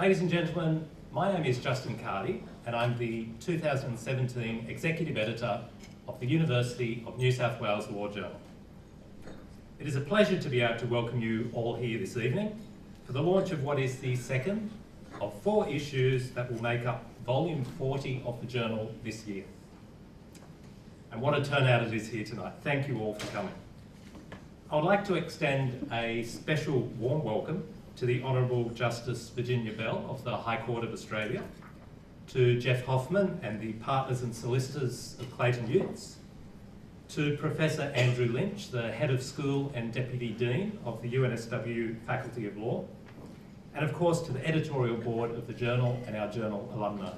Ladies and gentlemen, my name is Justin Cardy and I'm the 2017 Executive Editor of the University of New South Wales Law Journal. It is a pleasure to be able to welcome you all here this evening for the launch of what is the second of 4 issues that will make up volume 40 of the journal this year. And what a turnout it is here tonight. Thank you all for coming. I would like to extend a special warm welcome to the Honourable Justice Virginia Bell of the High Court of Australia, to Jeff Hoffman and the partners and solicitors of Clayton Utz, to Professor Andrew Lynch, the Head of School and Deputy Dean of the UNSW Faculty of Law, and of course to the editorial board of the journal and our journal alumni.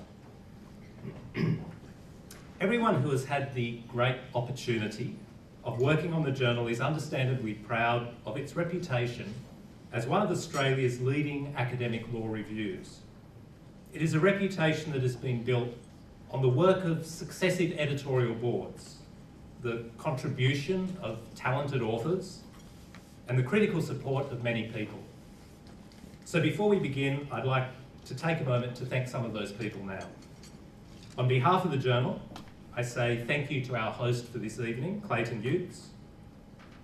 Everyone who has had the great opportunity of working on the journal is understandably proud of its reputation as one of Australia's leading academic law reviews. It is a reputation that has been built on the work of successive editorial boards, the contribution of talented authors, and the critical support of many people. So before we begin, I'd like to take a moment to thank some of those people now. On behalf of the journal, I say thank you to our host for this evening, Clayton Utz.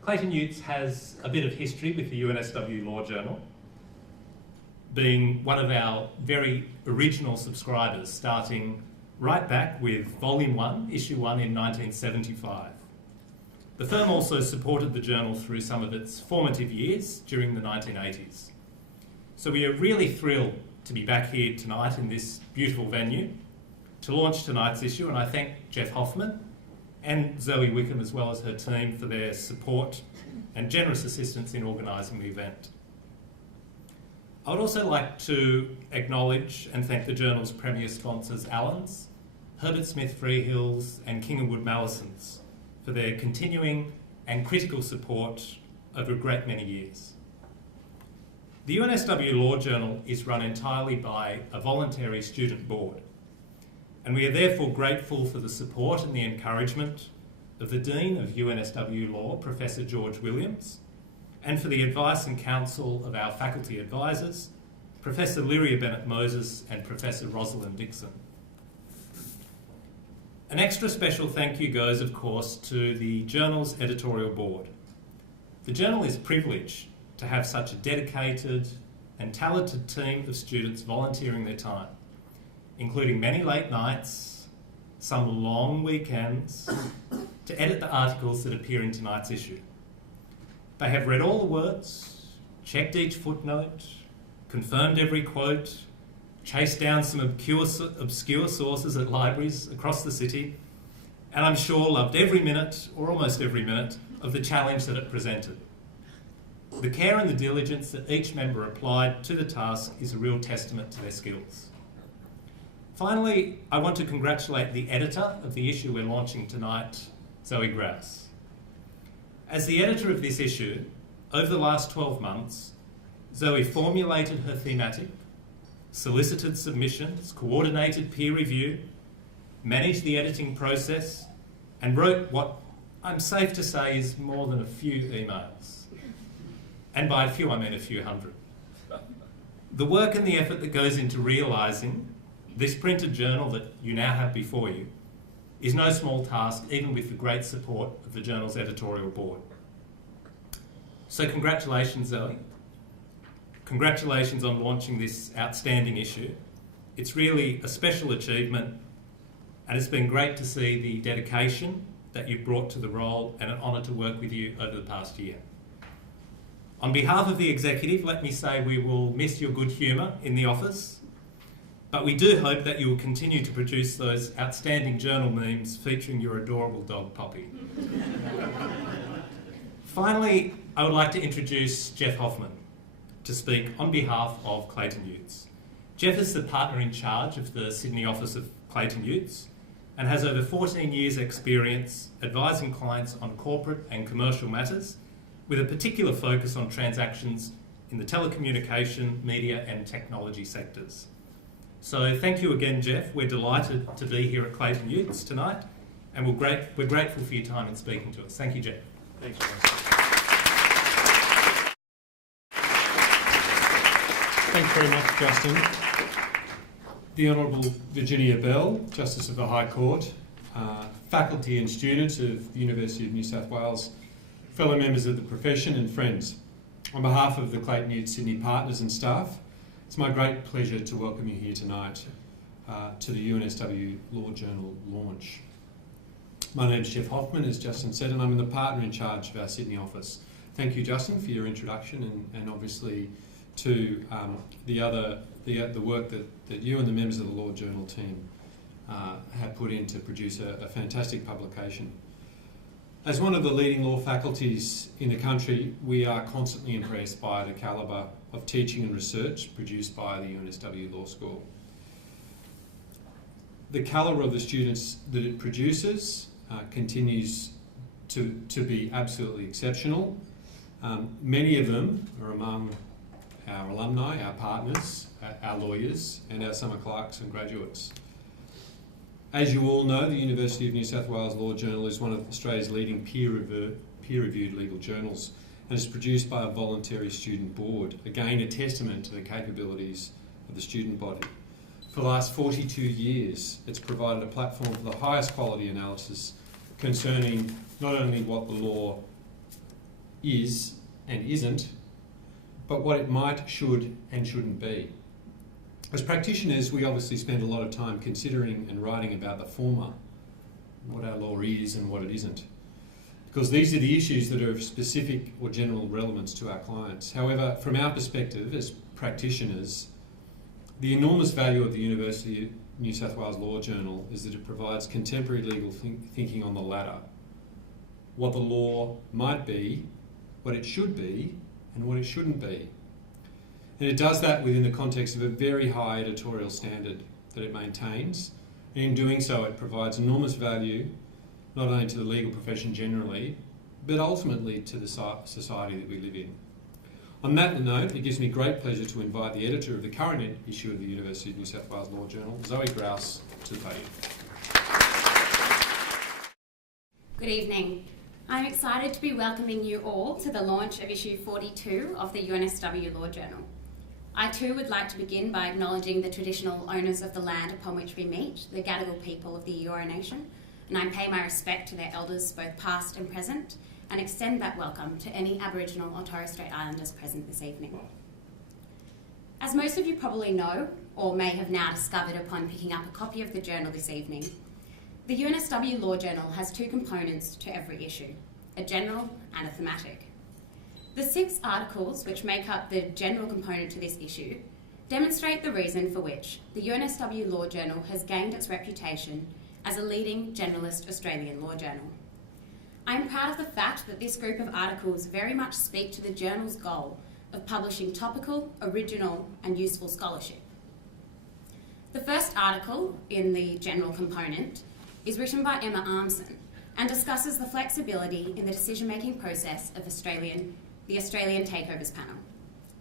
Clayton Utz has a bit of history with the UNSW Law Journal, being one of our very original subscribers, starting right back with Volume 1, Issue 1 in 1975. The firm also supported the journal through some of its formative years during the 1980s. So we are really thrilled to be back here tonight in this beautiful venue to launch tonight's issue, and I thank Jeff Hoffman and Zoe Wickham as well as her team for their support and generous assistance in organising the event. I would also like to acknowledge and thank the journal's premier sponsors Allens, Herbert Smith Freehills and King & Wood Mallisons for their continuing and critical support over a great many years. The UNSW Law Journal is run entirely by a voluntary student board, and we are therefore grateful for the support and the encouragement of the Dean of UNSW Law, Professor George Williams, and for the advice and counsel of our faculty advisors, Professor Lyria Bennett-Moses and Professor Rosalind Dixon. An extra special thank you goes, of course, to the journal's editorial board. The journal is privileged to have such a dedicated and talented team of students volunteering their time, including many late nights, some long weekends, to edit the articles that appear in tonight's issue. They have read all the words, checked each footnote, confirmed every quote, chased down some obscure sources at libraries across the city, and I'm sure loved every minute, or almost every minute, of the challenge that it presented. The care and the diligence that each member applied to the task is a real testament to their skills. Finally, I want to congratulate the editor of the issue we're launching tonight, Zoe Grouse. As the editor of this issue, over the last 12 months, Zoe formulated her thematic, solicited submissions, coordinated peer review, managed the editing process, and wrote what I'm safe to say is more than a few emails. And by a few, I mean a few hundred. The work and the effort that goes into realising this printed journal that you now have before you is no small task, even with the great support of the journal's editorial board. So congratulations, Zoe. Congratulations on launching this outstanding issue. It's really a special achievement, and it's been great to see the dedication that you've brought to the role, and an honour to work with you over the past year. On behalf of the executive, let me say we will miss your good humour in the office, but we do hope that you will continue to produce those outstanding journal memes featuring your adorable dog, Poppy. Finally, I would like to introduce Jeff Hoffman to speak on behalf of Clayton Utz. Jeff is the partner in charge of the Sydney office of Clayton Utz and has over 14 years' experience advising clients on corporate and commercial matters, with a particular focus on transactions in the telecommunication, media and technology sectors. So thank you again, Jeff. We're delighted to be here at Clayton Utz tonight, and we're grateful for your time in speaking to us. Thank you, Jeff. Thank you. Thanks very much, Justin. The Honourable Virginia Bell, Justice of the High Court, faculty and students of the University of New South Wales, fellow members of the profession and friends. On behalf of the Clayton Utz Sydney partners and staff, it's my great pleasure to welcome you here tonight to the UNSW Law Journal launch. My name's Jeff Hoffman, as Justin said, and I'm the partner in charge of our Sydney office. Thank you, Justin, for your introduction and obviously to the work that you and the members of the Law Journal team have put in to produce a fantastic publication. As one of the leading law faculties in the country, we are constantly impressed by the calibre of teaching and research produced by the UNSW Law School. The calibre of the students that it produces continues to be absolutely exceptional. Many of them are among our alumni, our partners, our lawyers, and our summer clerks and graduates. As you all know, the University of New South Wales Law Journal is one of Australia's leading peer-reviewed legal journals and is produced by a voluntary student board, again a testament to the capabilities of the student body. For the last 42 years, it's provided a platform for the highest quality analysis concerning not only what the law is and isn't, but what it might, should and shouldn't be. As practitioners, we obviously spend a lot of time considering and writing about the former, what our law is and what it isn't, because these are the issues that are of specific or general relevance to our clients. However, from our perspective as practitioners, the enormous value of the University of New South Wales Law Journal is that it provides contemporary legal thinking on the latter, what the law might be, what it should be, and what it shouldn't be. And it does that within the context of a very high editorial standard that it maintains. And in doing so, it provides enormous value, not only to the legal profession generally, but ultimately to the society that we live in. On that note, it gives me great pleasure to invite the editor of the current issue of the University of New South Wales Law Journal, Zoe Grouse, to the podium. Good evening. I'm excited to be welcoming you all to the launch of issue 42 of the UNSW Law Journal. I too would like to begin by acknowledging the traditional owners of the land upon which we meet, the Gadigal people of the Eora Nation, and I pay my respect to their elders both past and present, and extend that welcome to any Aboriginal or Torres Strait Islanders present this evening. As most of you probably know, or may have now discovered upon picking up a copy of the journal this evening, the UNSW Law Journal has two components to every issue, a general and a thematic. The 6 articles which make up the general component to this issue demonstrate the reason for which the UNSW Law Journal has gained its reputation as a leading generalist Australian law journal. I am proud of the fact that this group of articles very much speak to the journal's goal of publishing topical, original and useful scholarship. The first article in the general component is written by Emma Armson and discusses the flexibility in the decision-making process of the Australian Takeovers Panel.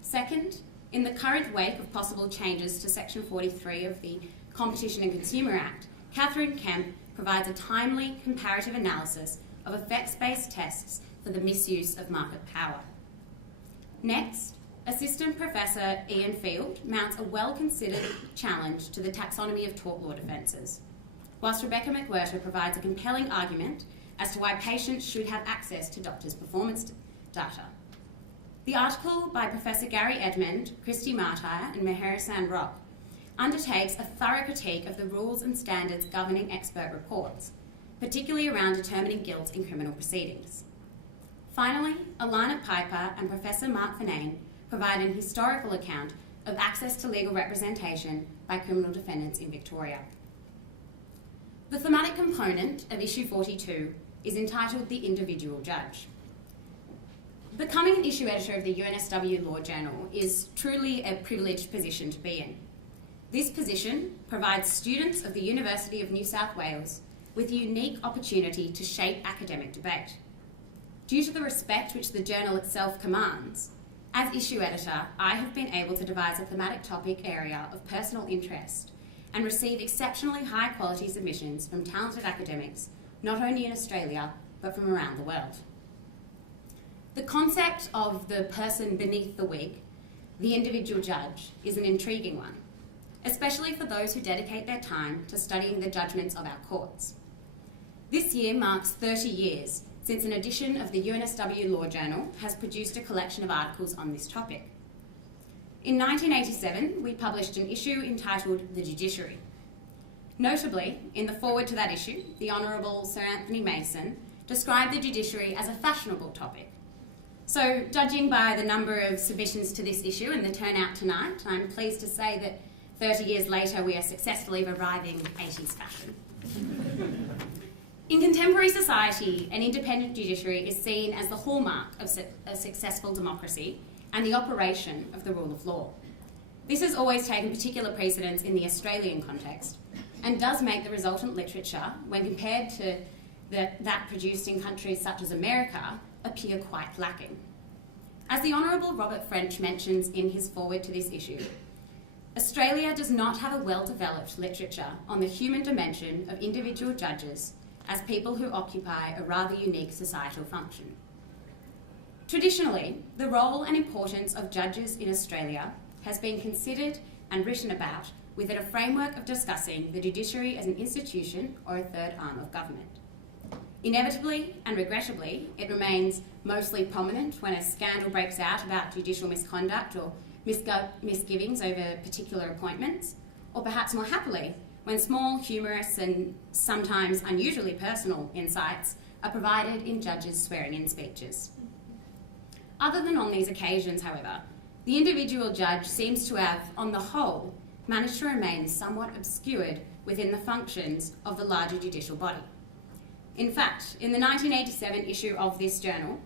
Second, in the current wake of possible changes to Section 43 of the Competition and Consumer Act, Catherine Kemp provides a timely comparative analysis of effects-based tests for the misuse of market power. Next, Assistant Professor Ian Field mounts a well-considered challenge to the taxonomy of tort law defences, whilst Rebecca McWhirter provides a compelling argument as to why patients should have access to doctors' performance data. The article by Professor Gary Edmond, Christy Martyr and Meher Rock undertakes a thorough critique of the rules and standards governing expert reports, particularly around determining guilt in criminal proceedings. Finally, Alana Piper and Professor Mark Finane provide an historical account of access to legal representation by criminal defendants in Victoria. The thematic component of issue 42 is entitled The Individual Judge. Becoming an issue editor of the UNSW Law Journal is truly a privileged position to be in. This position provides students of the University of New South Wales with a unique opportunity to shape academic debate. Due to the respect which the journal itself commands, as issue editor, I have been able to devise a thematic topic area of personal interest and receive exceptionally high quality submissions from talented academics, not only in Australia, but from around the world. The concept of the person beneath the wig, the individual judge, is an intriguing one, especially for those who dedicate their time to studying the judgments of our courts. This year marks 30 years since an edition of the UNSW Law Journal has produced a collection of articles on this topic. In 1987, we published an issue entitled The Judiciary. Notably, in the foreword to that issue, the Honourable Sir Anthony Mason described the judiciary as a fashionable topic. So, judging by the number of submissions to this issue and the turnout tonight, I'm pleased to say that 30 years later we are successfully reviving 80s fashion. In contemporary society, an independent judiciary is seen as the hallmark of a successful democracy and the operation of the rule of law. This has always taken particular precedence in the Australian context and does make the resultant literature, when compared to that produced in countries such as America, appear quite lacking. As the Honourable Robert French mentions in his foreword to this issue, Australia does not have a well-developed literature on the human dimension of individual judges as people who occupy a rather unique societal function. Traditionally, the role and importance of judges in Australia has been considered and written about within a framework of discussing the judiciary as an institution or a third arm of government. Inevitably and regrettably, it remains mostly prominent when a scandal breaks out about judicial misconduct or misgivings over particular appointments, or perhaps more happily, when small, humorous and sometimes unusually personal insights are provided in judges' swearing-in speeches. Other than on these occasions, however, the individual judge seems to have, on the whole, managed to remain somewhat obscured within the functions of the larger judicial body. In fact, in the 1987 issue of this journal,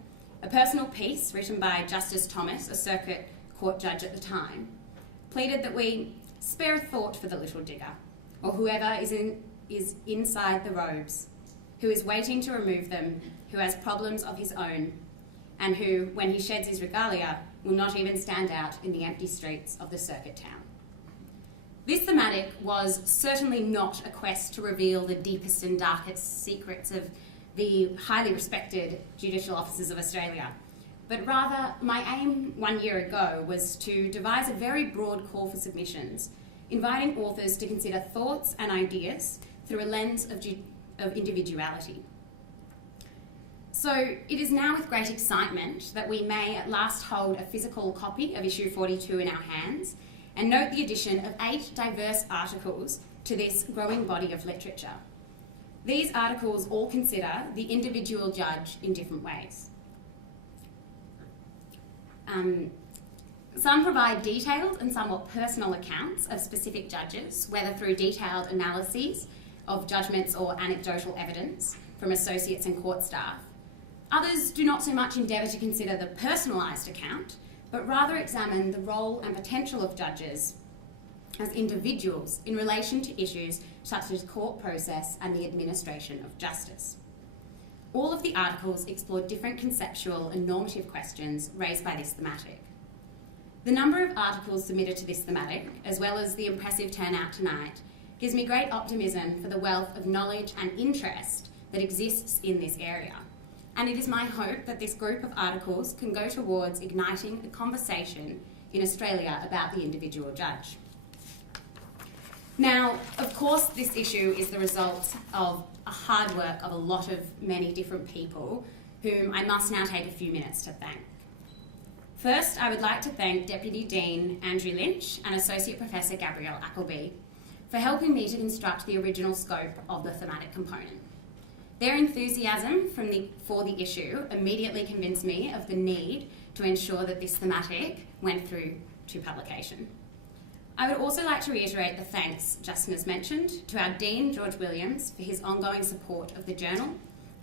a personal piece written by Justice Thomas, a circuit court judge at the time, pleaded that we spare a thought for the little digger, or whoever is inside the robes, who is waiting to remove them, who has problems of his own, and who, when he sheds his regalia, will not even stand out in the empty streets of the circuit town. This thematic was certainly not a quest to reveal the deepest and darkest secrets of the highly respected judicial officers of Australia, but rather my aim 1 year ago was to devise a very broad call for submissions, inviting authors to consider thoughts and ideas through a lens of individuality. So it is now with great excitement that we may at last hold a physical copy of issue 42 in our hands and note the addition of 8 diverse articles to this growing body of literature. These articles all consider the individual judge in different ways. Some provide detailed and somewhat personal accounts of specific judges, whether through detailed analyses of judgments or anecdotal evidence from associates and court staff. Others do not so much endeavour to consider the personalised account, but rather examine the role and potential of judges as individuals in relation to issues such as court process and the administration of justice. All of the articles explore different conceptual and normative questions raised by this thematic. The number of articles submitted to this thematic, as well as the impressive turnout tonight, gives me great optimism for the wealth of knowledge and interest that exists in this area. And it is my hope that this group of articles can go towards igniting a conversation in Australia about the individual judge. Now, of course, this issue is the result of a hard work of a lot of many different people whom I must now take a few minutes to thank. First, I would like to thank Deputy Dean Andrew Lynch and Associate Professor Gabrielle Appleby for helping me to construct the original scope of the thematic component. Their enthusiasm for the issue immediately convinced me of the need to ensure that this thematic went through to publication. I would also like to reiterate the thanks Justin has mentioned to our Dean, George Williams, for his ongoing support of the journal,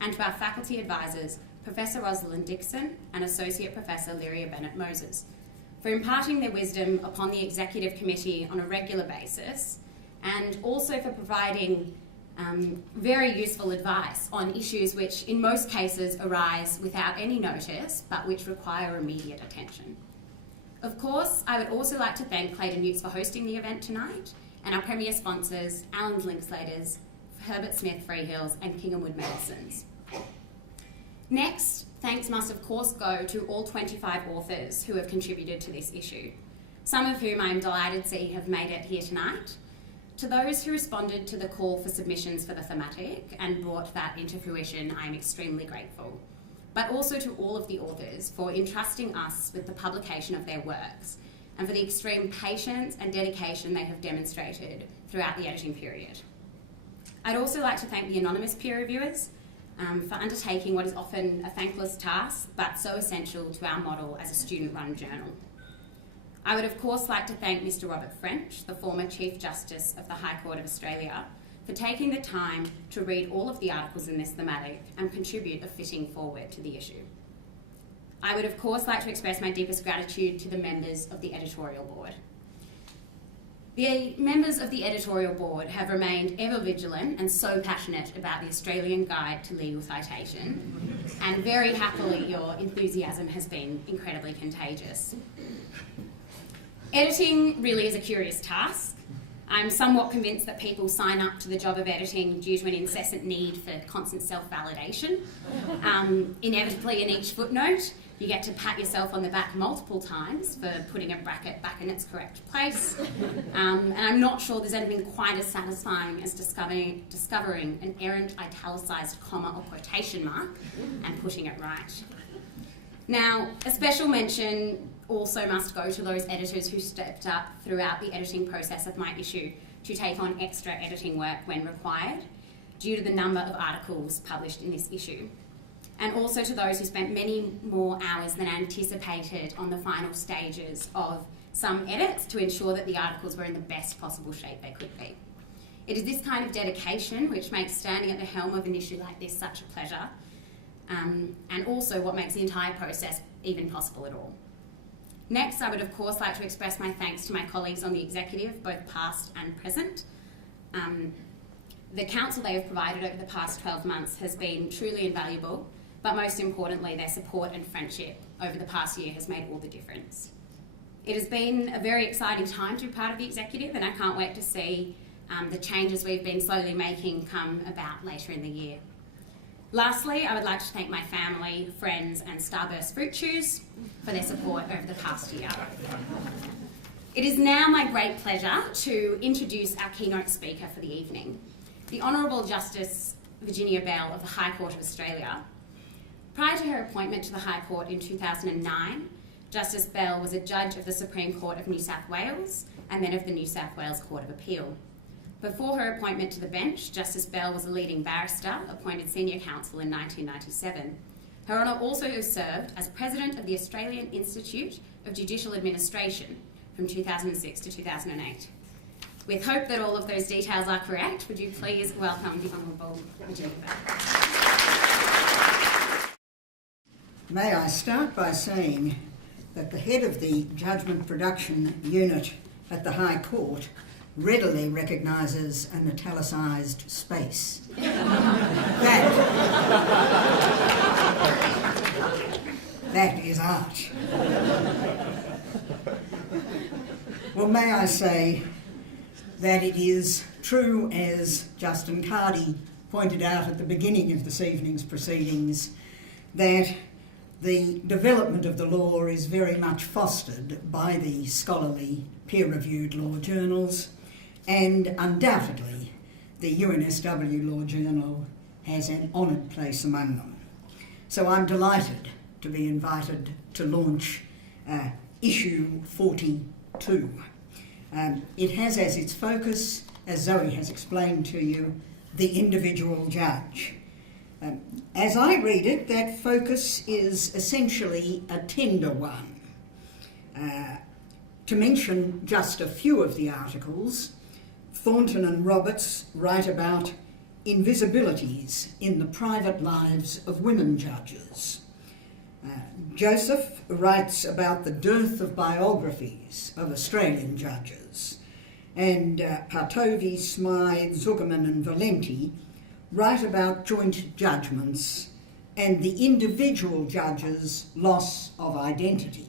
and to our faculty advisors, Professor Rosalind Dixon and Associate Professor Lyria Bennett-Moses, for imparting their wisdom upon the Executive Committee on a regular basis, and also for providing very useful advice on issues which in most cases arise without any notice, but which require immediate attention. Of course, I would also like to thank Clayton Utz for hosting the event tonight, and our premier sponsors, Allen's Linklaters, Herbert Smith Freehills, and King & Wood Medicines. Next, thanks must of course go to all 25 authors who have contributed to this issue. some of whom I'm delighted to see have made it here tonight, to those who responded to the call for submissions for the thematic and brought that into fruition, I'm extremely grateful. But also to all of the authors for entrusting us with the publication of their works and for the extreme patience and dedication they have demonstrated throughout the editing period. I'd also like to thank the anonymous peer reviewers for undertaking what is often a thankless task, but so essential to our model as a student-run journal. I would of course like to thank Mr. Robert French, the former Chief Justice of the High Court of Australia, for taking the time to read all of the articles in this thematic and contribute a fitting forward to the issue. I would of course like to express my deepest gratitude to the members of the editorial board. The members of the editorial board have remained ever vigilant and so passionate about the Australian Guide to Legal Citation, and very happily your enthusiasm has been incredibly contagious. Editing really is a curious task. I'm somewhat convinced that people sign up to the job of editing due to an incessant need for constant self-validation. Inevitably, in each footnote, you get to pat yourself on the back multiple times for putting a bracket back in its correct place. And I'm not sure there's anything quite as satisfying as discovering an errant italicised comma or quotation mark and putting it right. Now, a special mention also must go to those editors who stepped up throughout the editing process of my issue to take on extra editing work when required, due to the number of articles published in this issue. And also to those who spent many more hours than anticipated on the final stages of some edits to ensure that the articles were in the best possible shape they could be. It is this kind of dedication which makes standing at the helm of an issue like this such a pleasure, and also what makes the entire process even possible at all. Next, I would of course like to express my thanks to my colleagues on the executive, both past and present. The counsel they have provided over the past 12 months has been truly invaluable, but most importantly, their support and friendship over the past year has made all the difference. It has been a very exciting time to be part of the executive, and I can't wait to see the changes we've been slowly making come about later in the year. Lastly, I would like to thank my family, friends and Starburst Fruit Chews for their support over the past year. It is now my great pleasure to introduce our keynote speaker for the evening, the Honourable Justice Virginia Bell of the High Court of Australia. Prior to her appointment to the High Court in 2009, Justice Bell was a judge of the Supreme Court of New South Wales and then of the New South Wales Court of Appeal. Before her appointment to the bench, Justice Bell was a leading barrister, appointed senior counsel in 1997. Her Honour also served as President of the Australian Institute of Judicial Administration from 2006 to 2008. With hope that all of those details are correct, would you please welcome the Honourable Virginia Bell. May I start by saying that the head of the Judgement Production Unit at the High Court readily recognises an italicised space. That is art. Well, may I say that it is true, as Justin Cardy pointed out at the beginning of this evening's proceedings, that the development of the law is very much fostered by the scholarly peer-reviewed law journals, and undoubtedly the UNSW Law Journal has an honoured place among them. So I'm delighted to be invited to launch issue 42. It has as its focus, as Zoe has explained to you, the individual judge. As I read it, that focus is essentially a tender one. To mention just a few of the articles, Thornton and Roberts write about invisibilities in the private lives of women judges. Joseph writes about the dearth of biographies of Australian judges. And Partovi, Smythe, Zuckerman and Valenti write about joint judgments and the individual judge's loss of identity.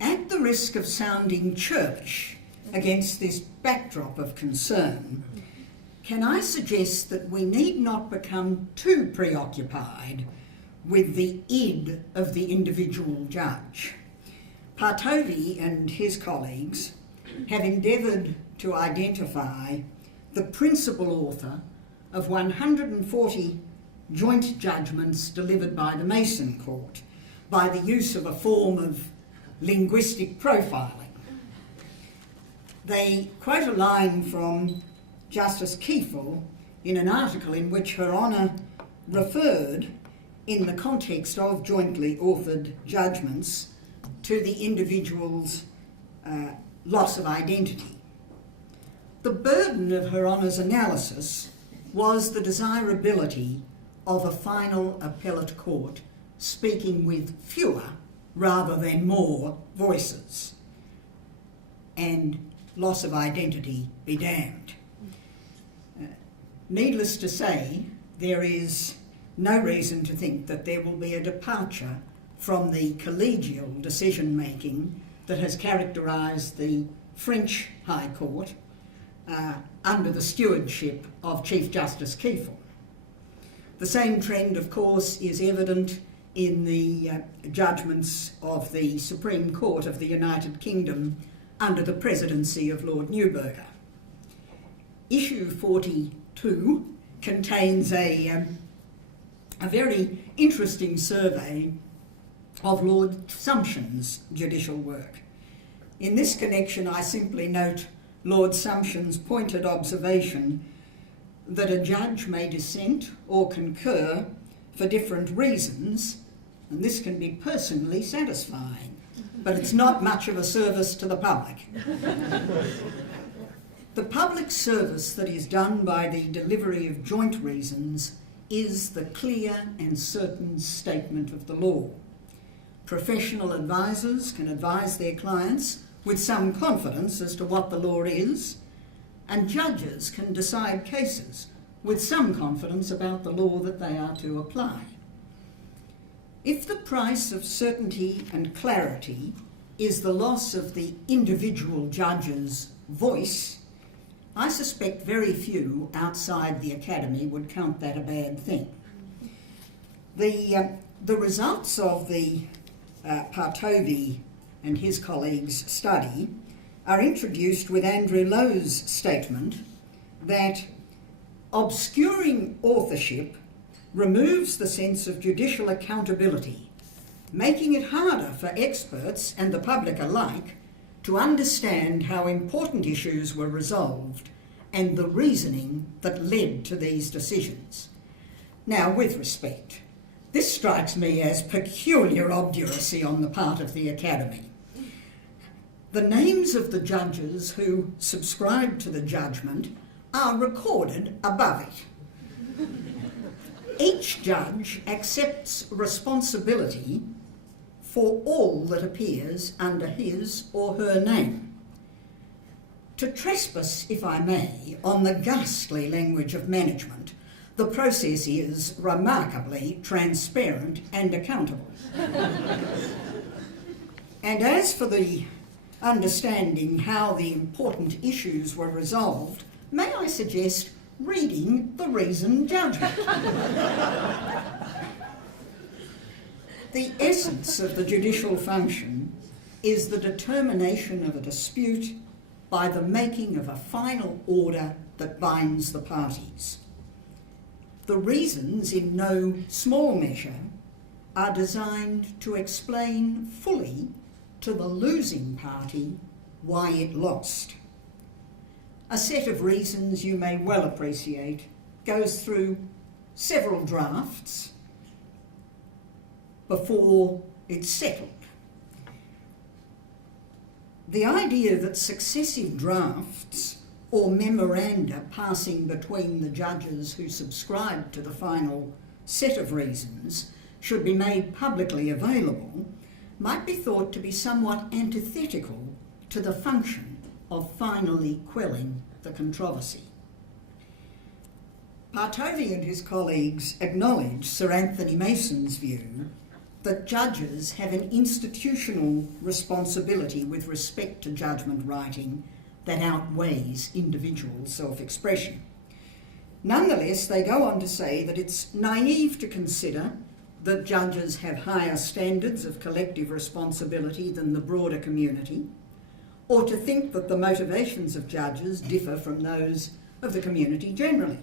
At the risk of sounding churlish against this backdrop of concern, can I suggest that we need not become too preoccupied with the id of the individual judge, Partovi and his colleagues have endeavoured to identify the principal author of 140 joint judgments delivered by the Mason Court by the use of a form of linguistic profiling. They quote a line from Justice Kiefel in an article in which Her Honour referred, in the context of jointly authored judgments, to the individual's loss of identity. The burden of Her Honour's analysis was the desirability of a final appellate court speaking with fewer rather than more voices, and loss of identity be damned. Needless to say, there is no reason to think that there will be a departure from the collegial decision-making that has characterised the French High Court under the stewardship of Chief Justice Kiefel. The same trend, of course, is evident in the judgments of the Supreme Court of the United Kingdom under the presidency of Lord Neuberger. Issue 42 contains a very interesting survey of Lord Sumption's judicial work. In this connection, I simply note Lord Sumption's pointed observation that a judge may dissent or concur for different reasons, and this can be personally satisfying, but it's not much of a service to the public. The public service that is done by the delivery of joint reasons is the clear and certain statement of the law. Professional advisors can advise their clients with some confidence as to what the law is, and judges can decide cases with some confidence about the law that they are to apply. If the price of certainty and clarity is the loss of the individual judge's voice, I suspect very few outside the Academy would count that a bad thing. The results of the Partovi and his colleagues' study are introduced with Andrew Lowe's statement that obscuring authorship removes the sense of judicial accountability, making it harder for experts and the public alike to understand how important issues were resolved and the reasoning that led to these decisions. Now, with respect, this strikes me as peculiar obduracy on the part of the Academy. The names of the judges who subscribed to the judgment are recorded above it. Each judge accepts responsibility for all that appears under his or her name. To trespass, if I may, on the ghastly language of management, the process is remarkably transparent and accountable. And as for the understanding how the important issues were resolved, may I suggest reading the reasoned judgment? The essence of the judicial function is the determination of a dispute by the making of a final order that binds the parties. The reasons, in no small measure, are designed to explain fully to the losing party why it lost. A set of reasons, you may well appreciate, goes through several drafts before it's settled. The idea that successive drafts or memoranda passing between the judges who subscribed to the final set of reasons should be made publicly available might be thought to be somewhat antithetical to the function of finally quelling the controversy. Partovi and his colleagues acknowledge Sir Anthony Mason's view that judges have an institutional responsibility with respect to judgment writing that outweighs individual self-expression. Nonetheless, they go on to say that it's naive to consider that judges have higher standards of collective responsibility than the broader community, or to think that the motivations of judges differ from those of the community generally.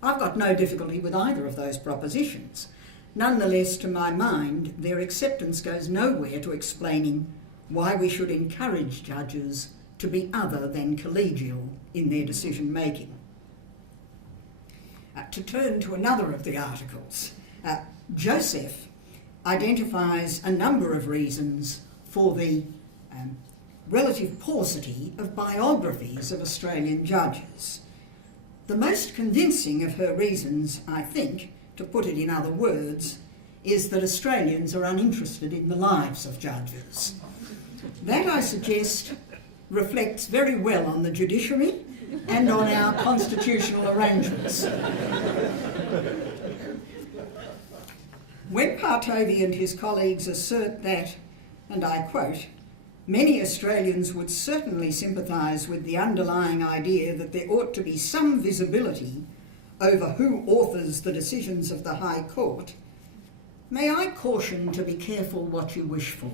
I've got no difficulty with either of those propositions. Nonetheless, to my mind, their acceptance goes nowhere to explaining why we should encourage judges to be other than collegial in their decision-making. To turn to another of the articles, Joseph identifies a number of reasons for the relative paucity of biographies of Australian judges. The most convincing of her reasons, I think, to put it in other words, is that Australians are uninterested in the lives of judges. That, I suggest, reflects very well on the judiciary and on our constitutional arrangements. When Partovi and his colleagues assert that, and I quote, "Many Australians would certainly sympathise with the underlying idea that there ought to be some visibility over who authors the decisions of the High Court, may I caution to be careful what you wish for."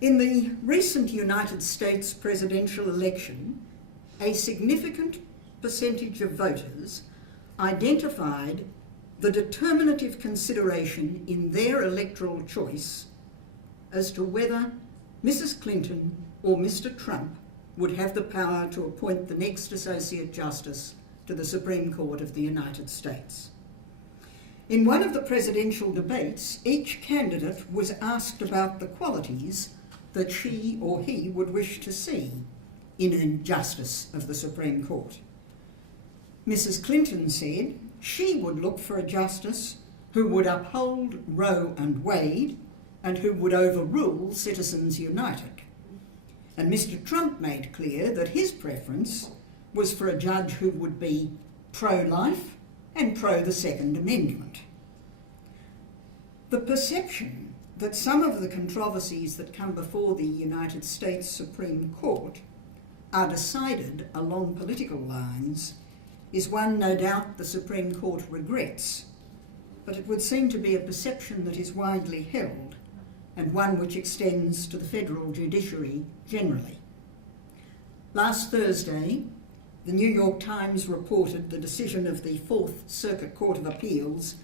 In the recent United States presidential election, a significant percentage of voters identified the determinative consideration in their electoral choice as to whether Mrs. Clinton or Mr. Trump would have the power to appoint the next Associate Justice to the Supreme Court of the United States. In one of the presidential debates, each candidate was asked about the qualities that she or he would wish to see in a Justice of the Supreme Court. Mrs. Clinton said she would look for a justice who would uphold Roe and Wade and who would overrule Citizens United. And Mr. Trump made clear that his preference was for a judge who would be pro-life and pro the Second Amendment. The perception that some of the controversies that come before the United States Supreme Court are decided along political lines is one no doubt the Supreme Court regrets, but it would seem to be a perception that is widely held and one which extends to the federal judiciary generally. Last Thursday, the New York Times reported the decision of the Fourth Circuit Court of Appeals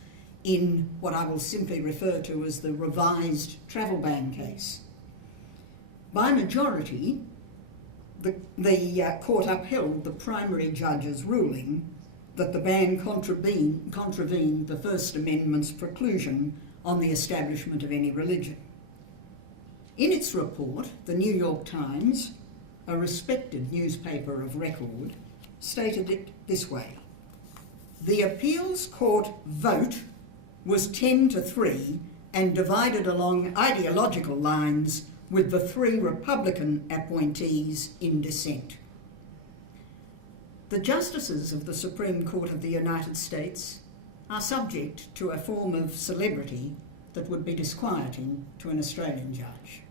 in what I will simply refer to as the revised travel ban case. By majority, the court upheld the primary judge's ruling that the ban contravened the First Amendment's preclusion on the establishment of any religion. In its report, the New York Times, a respected newspaper of record, stated it this way: "The appeals court vote was 10-3 and divided along ideological lines with the 3 Republican appointees in dissent." The justices of the Supreme Court of the United States are subject to a form of celebrity that would be disquieting to an Australian judge.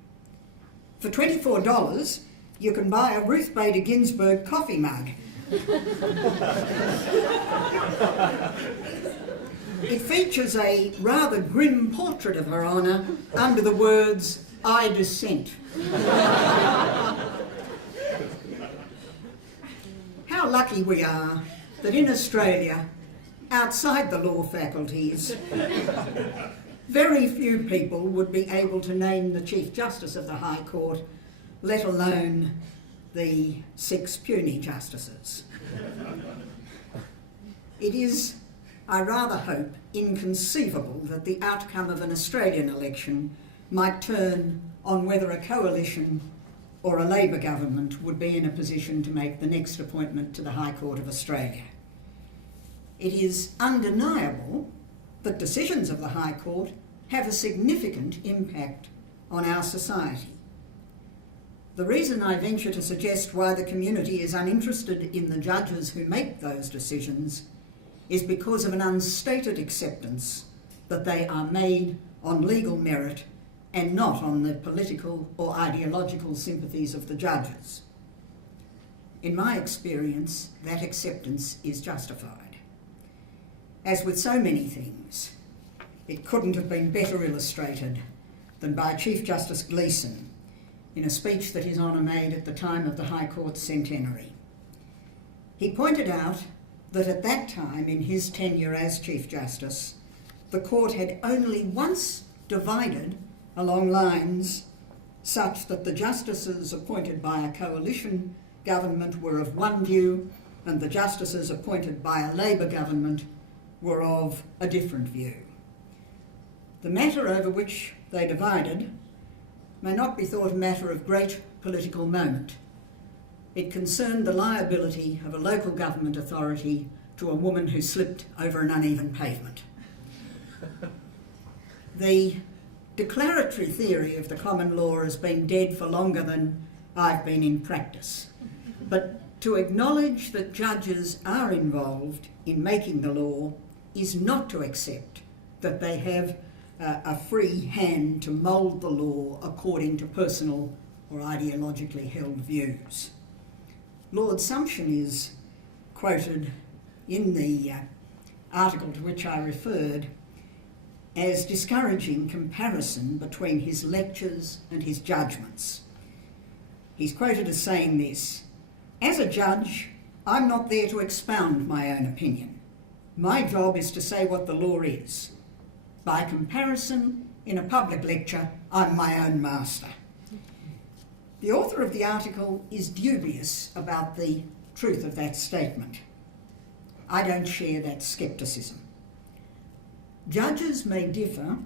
For $24, you can buy a Ruth Bader Ginsburg coffee mug. It features a rather grim portrait of Her Honour under the words, "I dissent." How lucky we are that in Australia, outside the law faculties, very few people would be able to name the Chief Justice of the High Court, let alone the 6 puny justices. It is, I rather hope, inconceivable that the outcome of an Australian election might turn on whether a coalition or a Labor government would be in a position to make the next appointment to the High Court of Australia. It is undeniable that decisions of the High Court have a significant impact on our society. The reason I venture to suggest why the community is uninterested in the judges who make those decisions is because of an unstated acceptance that they are made on legal merit and not on the political or ideological sympathies of the judges. In my experience, that acceptance is justified. As with so many things, it couldn't have been better illustrated than by Chief Justice Gleeson in a speech that His Honour made at the time of the High Court's centenary. He pointed out that at that time in his tenure as Chief Justice, the Court had only once divided along lines such that the justices appointed by a coalition government were of one view and the justices appointed by a Labor government were of a different view. The matter over which they divided may not be thought a matter of great political moment. It concerned the liability of a local government authority to a woman who slipped over an uneven pavement. The declaratory theory of the common law has been dead for longer than I've been in practice. But to acknowledge that judges are involved in making the law is not to accept that they have a free hand to mould the law according to personal or ideologically held views. Lord Sumption is quoted in the article to which I referred as discouraging comparison between his lectures and his judgments. He's quoted as saying this: "As a judge, I'm not there to expound my own opinion. My job is to say what the law is. By comparison, in a public lecture, I'm my own master." The author of the article is dubious about the truth of that statement. I don't share that scepticism. Judges may differ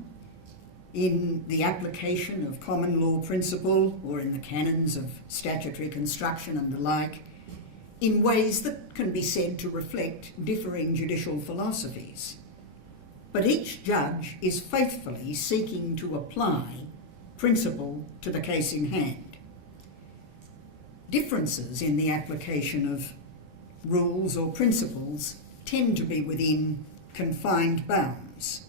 in the application of common law principle or in the canons of statutory construction and the like in ways that can be said to reflect differing judicial philosophies. But each judge is faithfully seeking to apply principle to the case in hand. Differences in the application of rules or principles tend to be within confined bounds.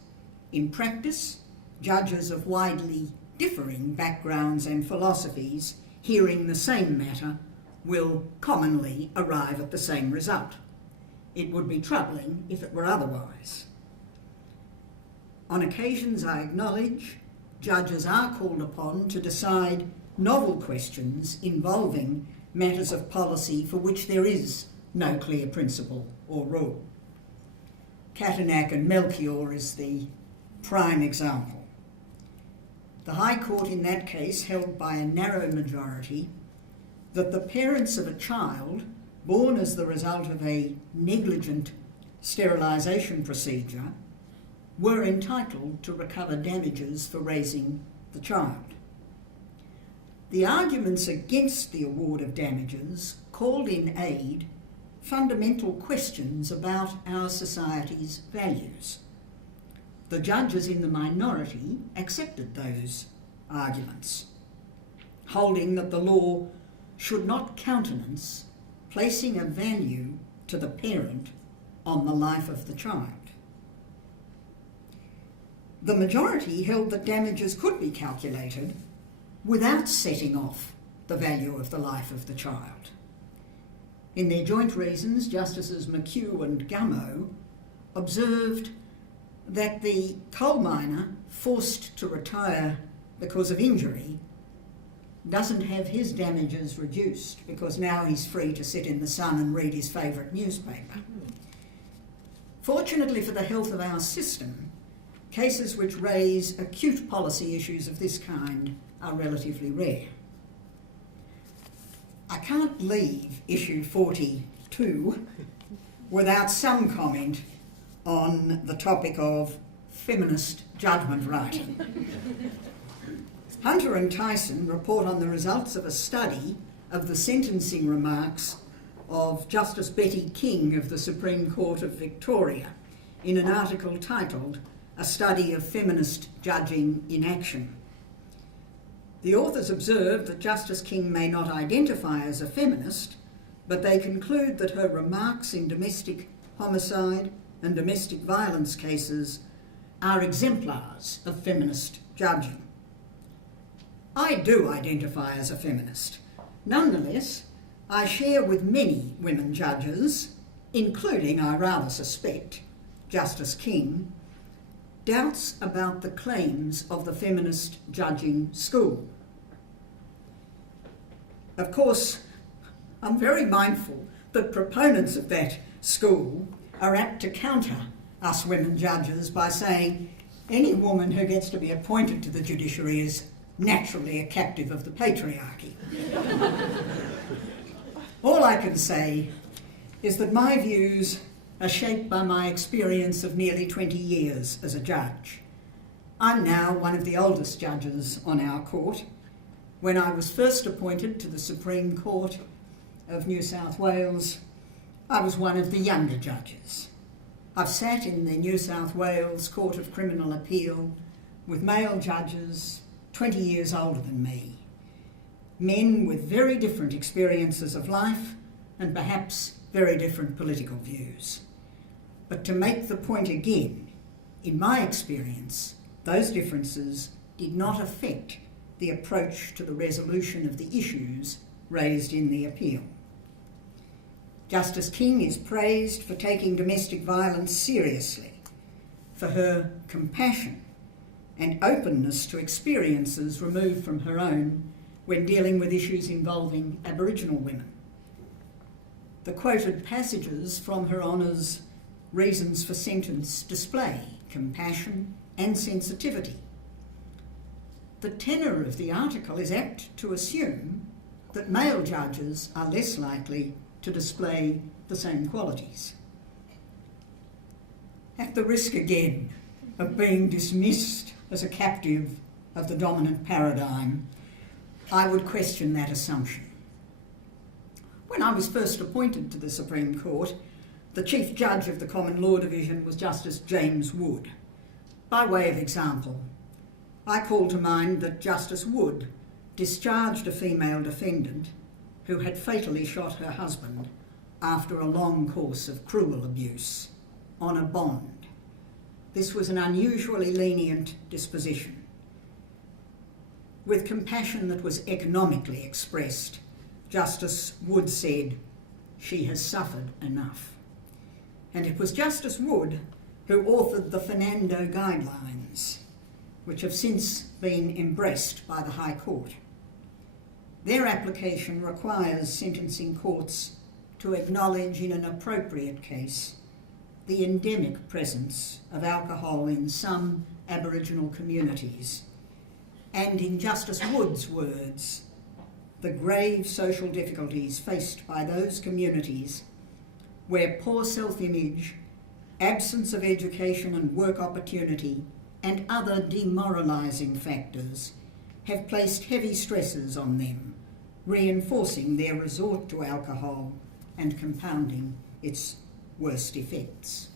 In practice, judges of widely differing backgrounds and philosophies hearing the same matter will commonly arrive at the same result. It would be troubling if it were otherwise. On occasions, I acknowledge, judges are called upon to decide novel questions involving matters of policy for which there is no clear principle or rule. Catanac and Melchior is the prime example. The High Court in that case held by a narrow majority that the parents of a child born as the result of a negligent sterilisation procedure were entitled to recover damages for raising the child. The arguments against the award of damages called in aid fundamental questions about our society's values. The judges in the minority accepted those arguments, holding that the law should not countenance placing a value to the parent on the life of the child. The majority held that damages could be calculated without setting off the value of the life of the child. In their joint reasons, Justices McHugh and Gummow observed that the coal miner forced to retire because of injury doesn't have his damages reduced because now he's free to sit in the sun and read his favourite newspaper. Fortunately for the health of our system, cases which raise acute policy issues of this kind are relatively rare. I can't leave issue 42 without some comment on the topic of feminist judgment writing. Hunter and Tyson report on the results of a study of the sentencing remarks of Justice Betty King of the Supreme Court of Victoria in an article titled "A Study of Feminist Judging in Action." The authors observed that Justice King may not identify as a feminist, but they conclude that her remarks in domestic homicide and domestic violence cases are exemplars of feminist judging. I do identify as a feminist. Nonetheless, I share with many women judges, including, I rather suspect, Justice King, doubts about the claims of the feminist judging school. Of course, I'm very mindful that proponents of that school are apt to counter us women judges by saying any woman who gets to be appointed to the judiciary is naturally a captive of the patriarchy. All I can say is that my views are shaped by my experience of nearly 20 years as a judge. I'm now one of the oldest judges on our court. When I was first appointed to the Supreme Court of New South Wales, I was one of the younger judges. I've sat in the New South Wales Court of Criminal Appeal with male judges 20 years older than me, men with very different experiences of life and perhaps very different political views. But to make the point again, in my experience, those differences did not affect the approach to the resolution of the issues raised in the appeal. Justice King is praised for taking domestic violence seriously, for her compassion and openness to experiences removed from her own when dealing with issues involving Aboriginal women. The quoted passages from Her Honour's reasons for sentence display compassion and sensitivity. The tenor of the article is apt to assume that male judges are less likely to display the same qualities. At the risk again of being dismissed as a captive of the dominant paradigm, I would question that assumption. When I was first appointed to the Supreme Court, the Chief Judge of the Common Law Division was Justice James Wood. By way of example, I call to mind that Justice Wood discharged a female defendant who had fatally shot her husband after a long course of cruel abuse on a bond. This was an unusually lenient disposition. With compassion that was economically expressed, Justice Wood said, "She has suffered enough." And it was Justice Wood who authored the Fernando Guidelines, which have since been embraced by the High Court. Their application requires sentencing courts to acknowledge in an appropriate case the endemic presence of alcohol in some Aboriginal communities, and in Justice Wood's words, the grave social difficulties faced by those communities where poor self-image, absence of education and work opportunity, and other demoralising factors have placed heavy stresses on them, reinforcing their resort to alcohol and compounding its worst effects.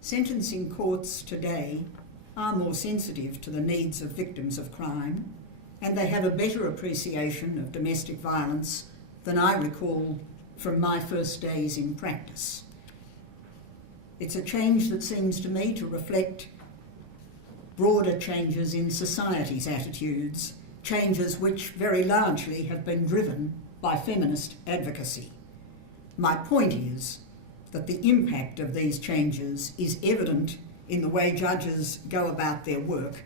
Sentencing courts today are more sensitive to the needs of victims of crime, and they have a better appreciation of domestic violence than I recall from my first days in practice. It's a change that seems to me to reflect broader changes in society's attitudes, changes which very largely have been driven by feminist advocacy. My point is that the impact of these changes is evident in the way judges go about their work,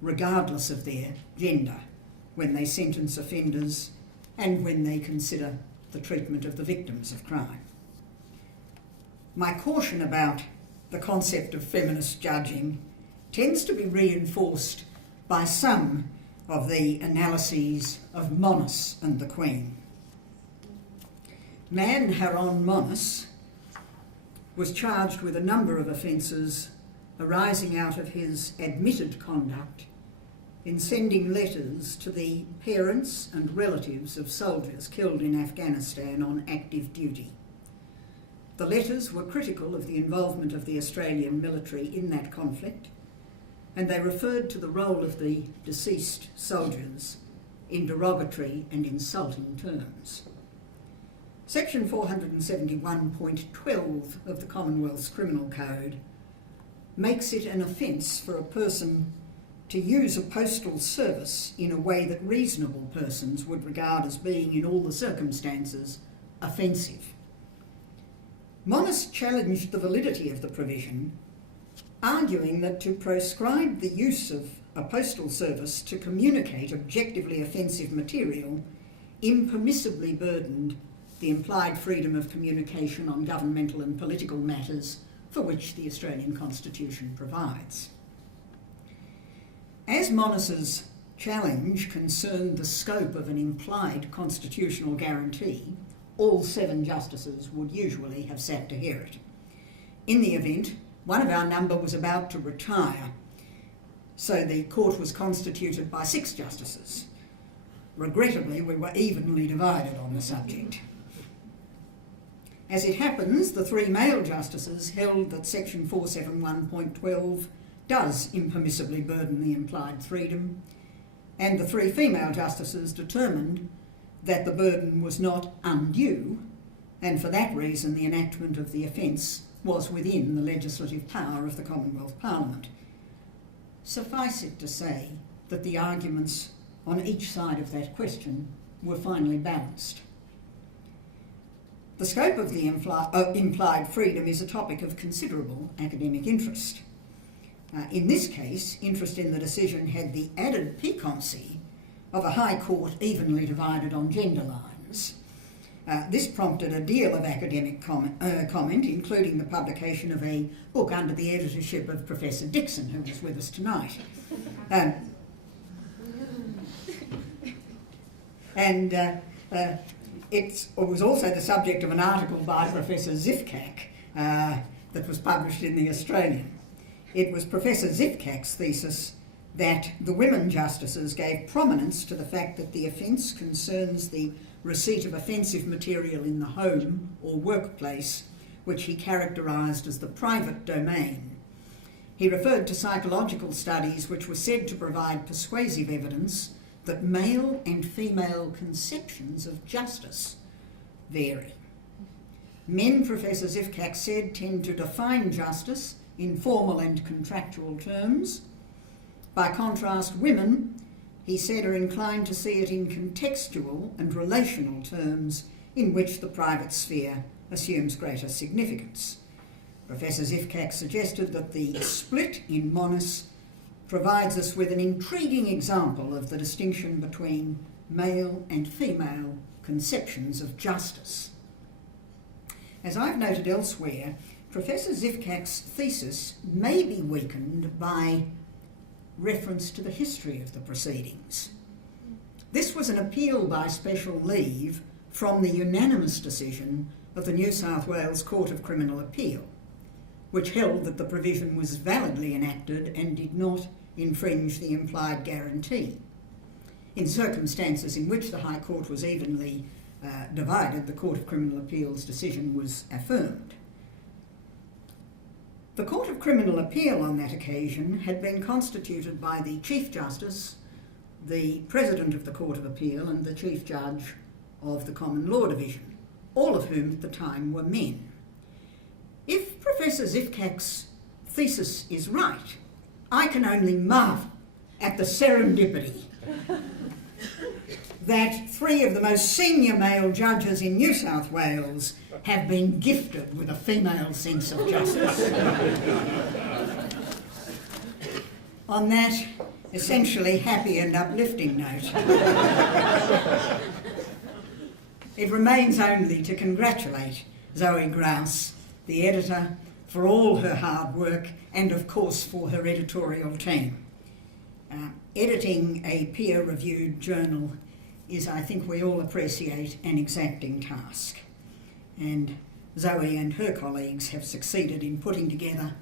regardless of their gender, when they sentence offenders and when they consider the treatment of the victims of crime. My caution about the concept of feminist judging tends to be reinforced by some of the analyses of Monis and the Queen. Man Haron Monis was charged with a number of offences arising out of his admitted conduct in sending letters to the parents and relatives of soldiers killed in Afghanistan on active duty. The letters were critical of the involvement of the Australian military in that conflict, and they referred to the role of the deceased soldiers in derogatory and insulting terms. Section 471.12 of the Commonwealth's Criminal Code makes it an offence for a person to use a postal service in a way that reasonable persons would regard as being, in all the circumstances, offensive. Monis challenged the validity of the provision arguing that to proscribe the use of a postal service to communicate objectively offensive material impermissibly burdened the implied freedom of communication on governmental and political matters for which the Australian Constitution provides. As Monis's challenge concerned the scope of an implied constitutional guarantee, all 7 justices would usually have sat to hear it. In the event, one of our number was about to retire, so the court was constituted by 6 justices. Regrettably, we were evenly divided on the subject. As it happens, the 3 male justices held that section 471.12 does impermissibly burden the implied freedom, and the 3 female justices determined that the burden was not undue, and for that reason the enactment of the offence was within the legislative power of the Commonwealth Parliament. Suffice it to say that the arguments on each side of that question were finally balanced. The scope of the implied freedom is a topic of considerable academic interest. In this case, interest in the decision had the added piquancy of a High Court evenly divided on gender lines. This prompted a deal of academic comment, including the publication of a book under the editorship of Professor Dixon, who is with us tonight. It was also the subject of an article by Professor Zifkak that was published in The Australian. It was Professor Zifkak's thesis that the women justices gave prominence to the fact that the offence concerns the receipt of offensive material in the home or workplace, which he characterised as the private domain. He referred to psychological studies which were said to provide persuasive evidence that male and female conceptions of justice vary. Men, Professor Zifkak said, tend to define justice in formal and contractual terms. By contrast, women, he said, are inclined to see it in contextual and relational terms in which the private sphere assumes greater significance. Professor Zifkak suggested that the split in Monis provides us with an intriguing example of the distinction between male and female conceptions of justice. As I've noted elsewhere, Professor Zifkak's thesis may be weakened by reference to the history of the proceedings. This was an appeal by special leave from the unanimous decision of the New South Wales Court of Criminal Appeal, which held that the provision was validly enacted and did not infringe the implied guarantee. In circumstances in which the High Court was evenly divided, the Court of Criminal Appeal's decision was affirmed. The Court of Criminal Appeal on that occasion had been constituted by the Chief Justice, the President of the Court of Appeal, and the Chief Judge of the Common Law Division, all of whom at the time were men. If Professor Zifkak's thesis is right, I can only marvel at the serendipity that 3 of the most senior male judges in New South Wales have been gifted with a female sense of justice. On that essentially happy and uplifting note, it remains only to congratulate Zoe Grouse, the editor, for all her hard work and of course for her editorial team. Editing a peer-reviewed journal is, I think we all appreciate, an exacting task. And Zoe and her colleagues have succeeded in putting together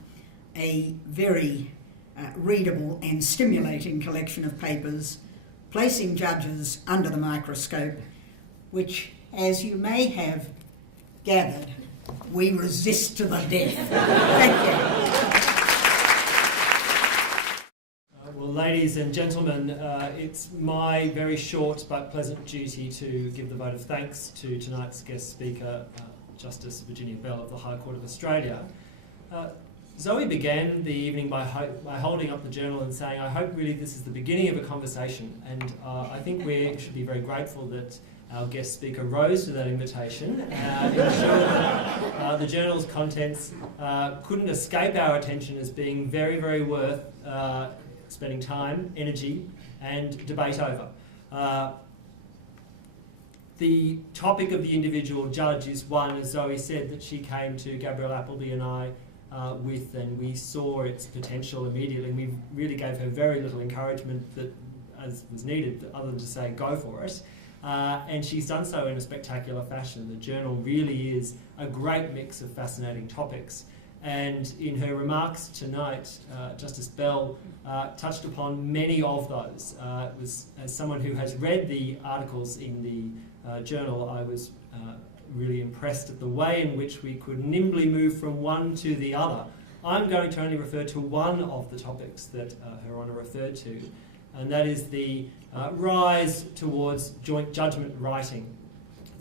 a very readable and stimulating collection of papers, placing judges under the microscope, which, as you may have gathered, we resist to the death. Thank you. Well, ladies and gentlemen, it's my very short but pleasant duty to give the vote of thanks to tonight's guest speaker, Justice Virginia Bell of the High Court of Australia. Zoe began the evening by holding up the journal and saying, I hope really this is the beginning of a conversation, and I think we should be very grateful that our guest speaker rose to that invitation, ensured the journal's contents couldn't escape our attention as being very, very worth spending time, energy and debate over. The topic of the individual judge is one, as Zoe said, that she came to Gabrielle Appleby and I with, and we saw its potential immediately, and we really gave her very little encouragement that, as was needed, other than to say, go for it. And she's done so in a spectacular fashion. The journal really is a great mix of fascinating topics. And in her remarks tonight, Justice Bell touched upon many of those. It was, as someone who has read the articles in the journal, I was really impressed at the way in which we could nimbly move from one to the other. I'm going to only refer to one of the topics that Her Honour referred to, and that is the rise towards joint judgment writing.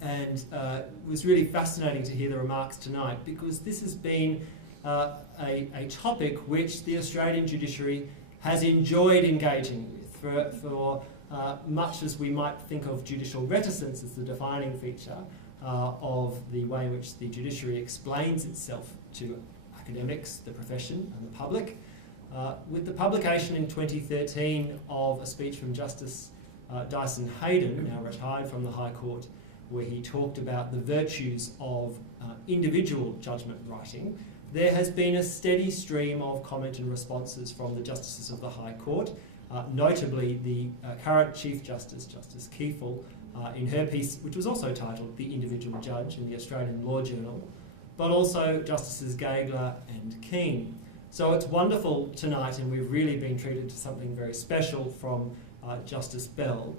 And it was really fascinating to hear the remarks tonight, because this has been a topic which the Australian judiciary has enjoyed engaging with for much as we might think of judicial reticence as the defining feature of the way in which the judiciary explains itself to academics, the profession and the public. With the publication in 2013 of a speech from Justice Dyson Hayden, now retired from the High Court, where he talked about the virtues of individual judgment writing, there has been a steady stream of comment and responses from the Justices of the High Court, notably the current Chief Justice, Justice Kiefel, in her piece, which was also titled The Individual Judge in the Australian Law Journal, but also Justices Gageler and Keane. So it's wonderful tonight, and we've really been treated to something very special from Justice Bell,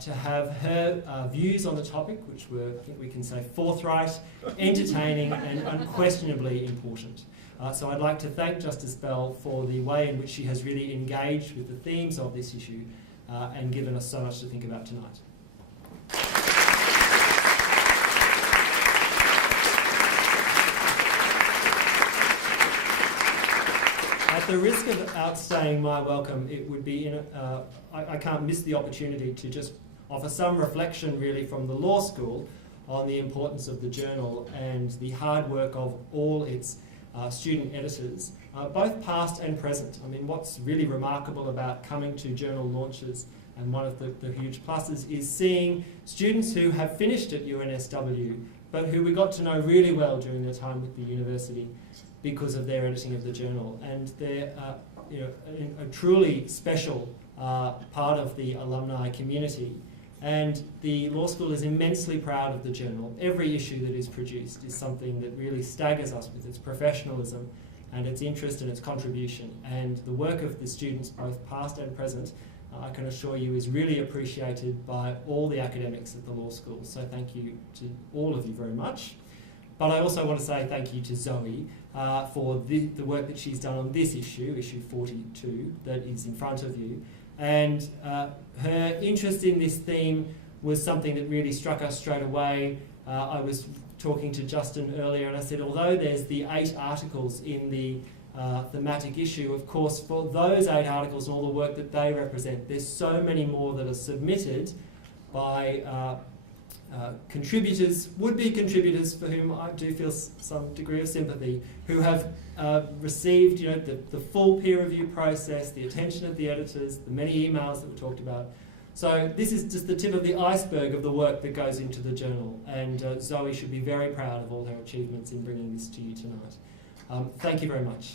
to have her views on the topic, which were, I think we can say, forthright, entertaining and unquestionably important. So I'd like to thank Justice Bell for the way in which she has really engaged with the themes of this issue and given us so much to think about tonight. At the risk of outstaying my welcome, it would be, I can't miss the opportunity to just offer some reflection really from the law school on the importance of the journal and the hard work of all its student editors, both past and present. I mean, what's really remarkable about coming to journal launches, and one of the huge pluses, is seeing students who have finished at UNSW, but who we got to know really well during their time with the university because of their editing of the journal. And they're a truly special part of the alumni community. And the law school is immensely proud of the journal. Every issue that is produced is something that really staggers us with its professionalism and its interest and its contribution. And the work of the students, both past and present, I can assure you is really appreciated by all the academics at the law school. So thank you to all of you very much. But I also want to say thank you to Zoe for the work that she's done on this issue, issue 42, that is in front of you. And her interest in this theme was something that really struck us straight away. I was talking to Justin earlier and I said, although there's the 8 articles in the thematic issue, of course, for those 8 articles and all the work that they represent, there's so many more that are submitted by contributors, would-be contributors for whom I do feel some degree of sympathy, who have received the full peer review process, the attention of the editors, the many emails that were talked about. So this is just the tip of the iceberg of the work that goes into the journal, and Zoe should be very proud of all her achievements in bringing this to you tonight. Thank you very much.